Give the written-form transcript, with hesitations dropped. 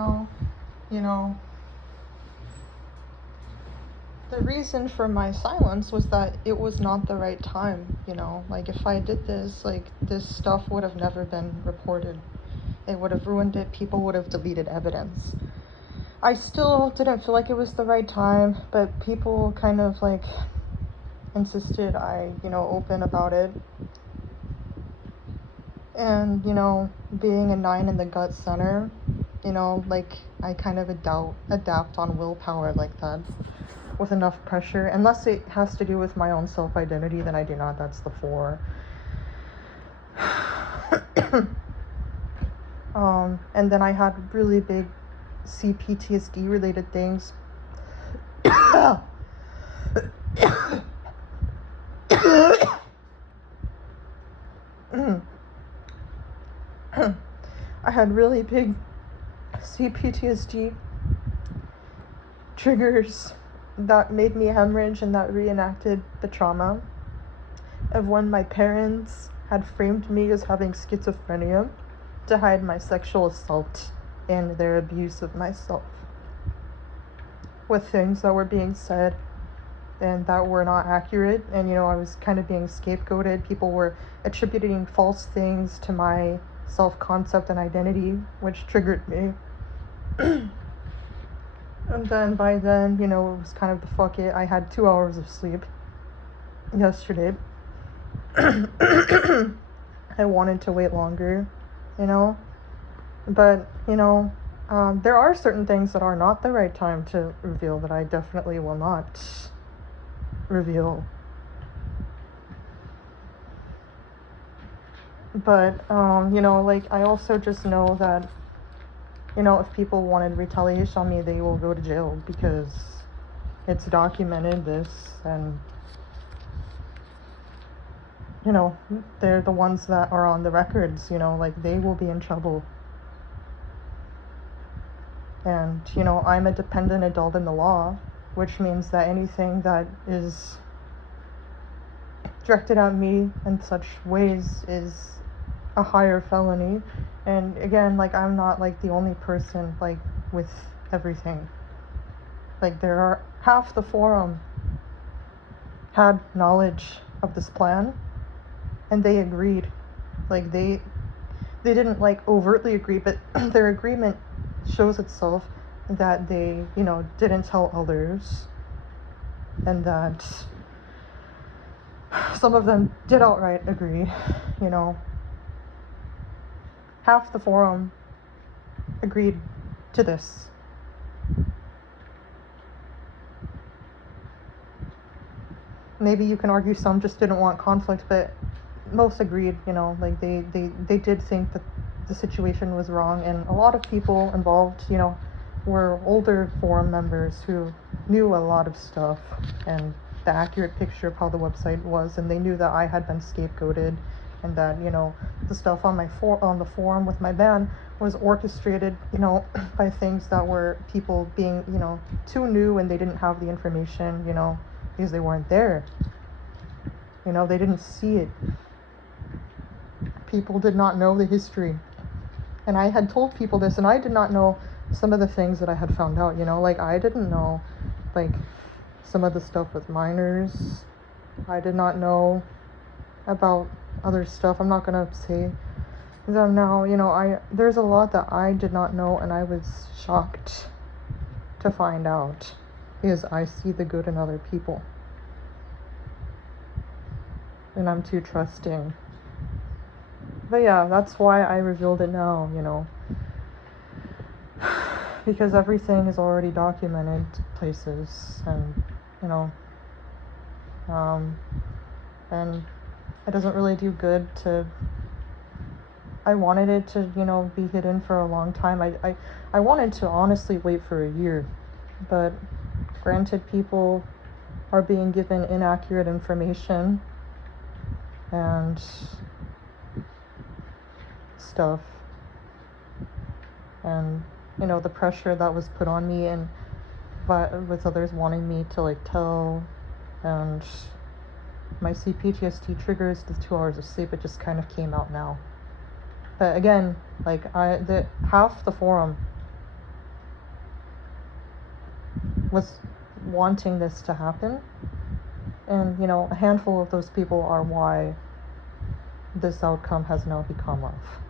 now, you know, the reason for my silence was that it was not the right time, you know. Like, if I did this, like, this stuff would have never been reported. It would have ruined it. People would have deleted evidence. I still didn't feel like it was the right time, but people kind of, like, insisted I, open about it. And, being a 9 in the gut center, like, I kind of adapt on willpower like that with enough pressure. Unless it has to do with my own self-identity, then I do not. That's the 4. And then I had really big CPTSD related things. I had really big CPTSD triggers that made me hemorrhage and that reenacted the trauma of when my parents had framed me as having schizophrenia to hide my sexual assault and their abuse of myself, with things that were being said and that were not accurate. And I was kind of being scapegoated. People were attributing false things to my self-concept and identity, which triggered me. And then by then, it was kind of the fuck it. I had 2 hours of sleep yesterday. I wanted to wait longer, but there are certain things that are not the right time to reveal that I definitely will not reveal. But like, I also just know that if people wanted retaliation on me, they will go to jail, because it's documented this, and they're the ones that are on the records, like, they will be in trouble. And I'm a dependent adult in the law, which means that anything that is directed at me in such ways is a higher felony. And again, like, I'm not like the only person like with everything. Like, there are half the forum had knowledge of this plan, and they agreed. Like, they didn't like overtly agree, but their agreement shows itself that they didn't tell others, and that some of them did outright agree. Half the forum agreed to this. Maybe you can argue some just didn't want conflict, but most agreed. Like, they did think that the situation was wrong, and a lot of people involved were older forum members who knew a lot of stuff and the accurate picture of how the website was, and they knew that I had been scapegoated, and that the stuff on the forum with my ban was orchestrated by things that were people being too new, and they didn't have the information because they weren't there. They didn't see it. People did not know the history, and I had told people this, and I did not know some of the things that I had found out. Like, I didn't know like some of the stuff with minors. I did not know about other stuff. I'm not gonna say them now. There's a lot that I did not know, and I was shocked to find out, because I see the good in other people, and I'm too trusting. But yeah, that's why I revealed it now, because everything is already documented places, and and it doesn't really do good to. I wanted it to be hidden for a long time. I wanted to honestly wait for a year, but granted, people are being given inaccurate information and stuff, and the pressure that was put on me, and with others wanting me to like tell, and my CPTSD triggers, the 2 hours of sleep, it just kind of came out now. But again, like, half the forum was wanting this to happen. And, a handful of those people are why this outcome has now become of.